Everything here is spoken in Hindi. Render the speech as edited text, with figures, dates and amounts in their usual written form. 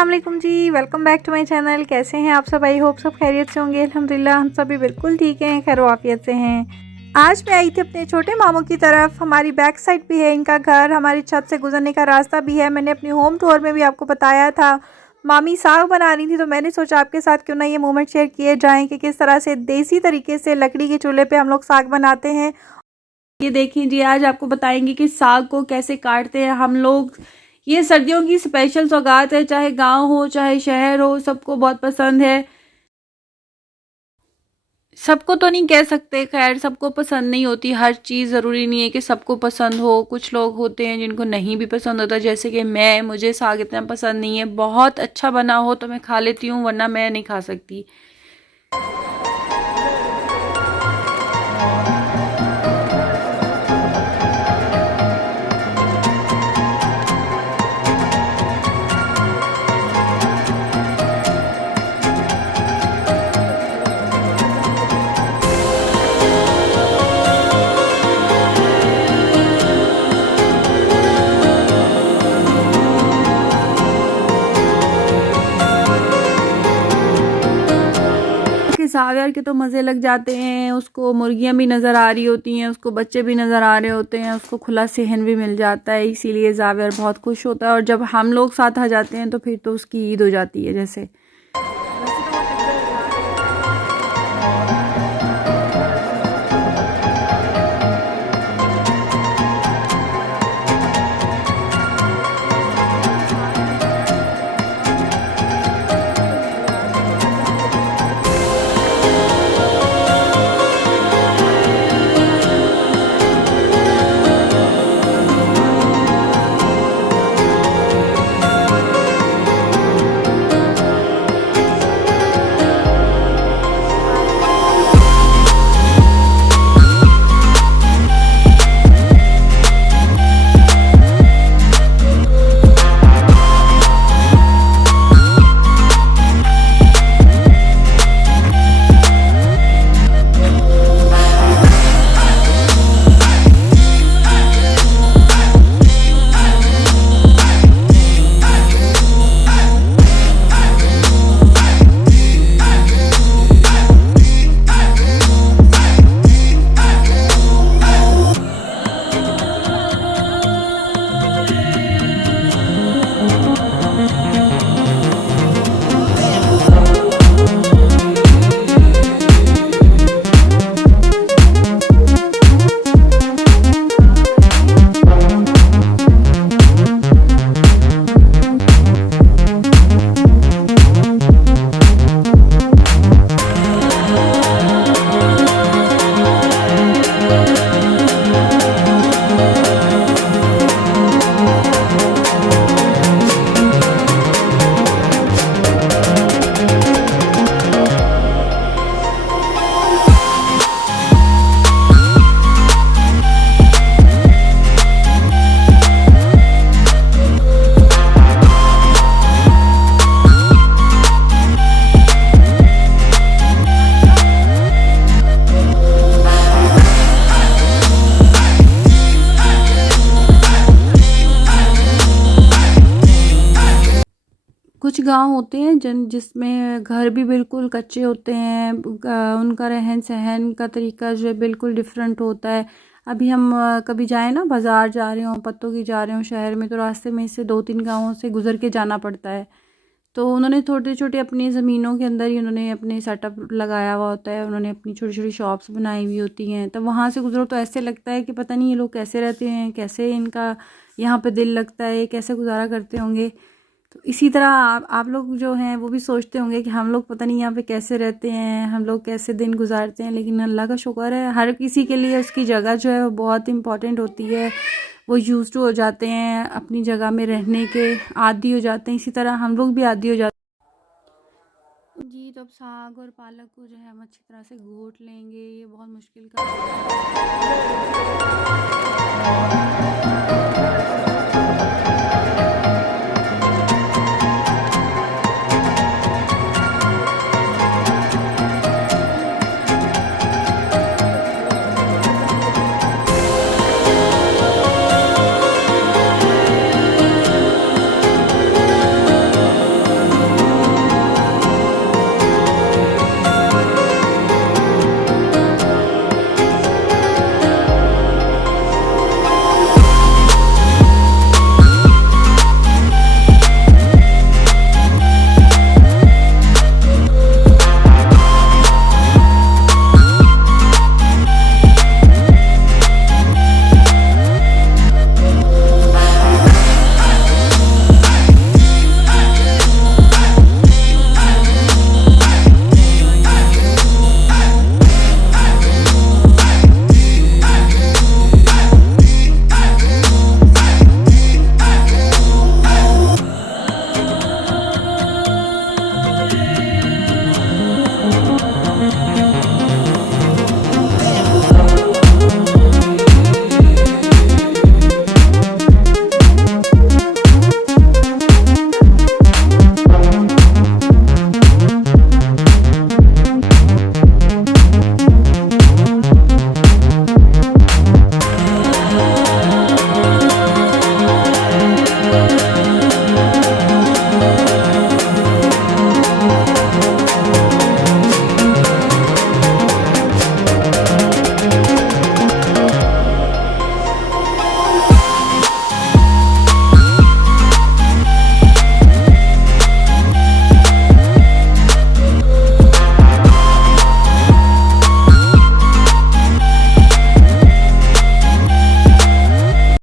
अस्सलाम वालेकुम जी, welcome back to my channel. कैसे हैं आप सब? आई होप सब खैरियत से होंगे। अल्हम्दुलिल्लाह हम सभी बिल्कुल ठीक हैं, खैर वाफियत से हैं। आज मैं आई थी अपने छोटे मामू की तरफ। हमारी बैक साइड भी है इनका घर, हमारी छत से गुजरने का रास्ता भी है। मैंने अपनी होम टूर में भी आपको बताया था। मामी साग बना रही थी तो मैंने सोचा आपके साथ क्यों ना ये मोमेंट शेयर किए जाएँ कि किस तरह से देसी तरीके से लकड़ी के चूल्हे पर हम लोग साग बनाते हैं। ये देखिए जी, आज आपको बताएंगे कि साग को कैसे काटते हैं हम लोग। ये सर्दियों की स्पेशल सौगात है, चाहे गांव हो चाहे शहर हो, सबको बहुत पसंद है। सबको तो नहीं कह सकते, खैर सबको पसंद नहीं होती हर चीज़, ज़रूरी नहीं है कि सबको पसंद हो। कुछ लोग होते हैं जिनको नहीं भी पसंद होता, जैसे कि मुझे साग इतना पसंद नहीं है। बहुत अच्छा बना हो तो मैं खा लेती हूँ, वरना मैं नहीं खा सकती। सागर के तो मज़े लग जाते हैं। उसको मुर्गियां भी नज़र आ रही होती हैं, उसको बच्चे भी नज़र आ रहे होते हैं, उसको खुला सेहन भी मिल जाता है, इसीलिए जाविर बहुत खुश होता है। और जब हम लोग साथ आ जाते हैं तो फिर तो उसकी ईद हो जाती है जैसे। कुछ गांव होते हैं जिसमें घर भी बिल्कुल कच्चे होते हैं, उनका रहन सहन का तरीका जो है बिल्कुल डिफरेंट होता है। अभी हम कभी जाएं ना, बाज़ार जा रहे हों, पत्तों की जा रहे हों शहर में, तो रास्ते में से 2-3 गांवों से गुज़र के जाना पड़ता है। तो उन्होंने छोटे छोटे अपनी ज़मीनों के अंदर ही उन्होंने अपने सेटअप लगाया हुआ होता है, उन्होंने अपनी छोटी छोटी शॉप्स बनाई हुई होती हैं। तब वहाँ से गुज़रो तो ऐसे लगता है कि पता नहीं ये लोग कैसे रहते हैं, कैसे इनका यहाँ पे दिल लगता है, कैसे गुजारा करते होंगे। तो इसी तरह आप लोग जो हैं वो भी सोचते होंगे कि हम लोग पता नहीं यहाँ पे कैसे रहते हैं, हम लोग कैसे दिन गुजारते हैं। लेकिन अल्लाह का शुक्र है, हर किसी के लिए उसकी जगह जो है वो बहुत इम्पॉर्टेंट होती है। वो यूज़ टू हो जाते हैं, अपनी जगह में रहने के आदी हो जाते हैं। इसी तरह हम लोग भी आदी हो जाते हैं जी। तो अब साग और पालक को जो है हम अच्छी तरह से घोट लेंगे। ये बहुत मुश्किल का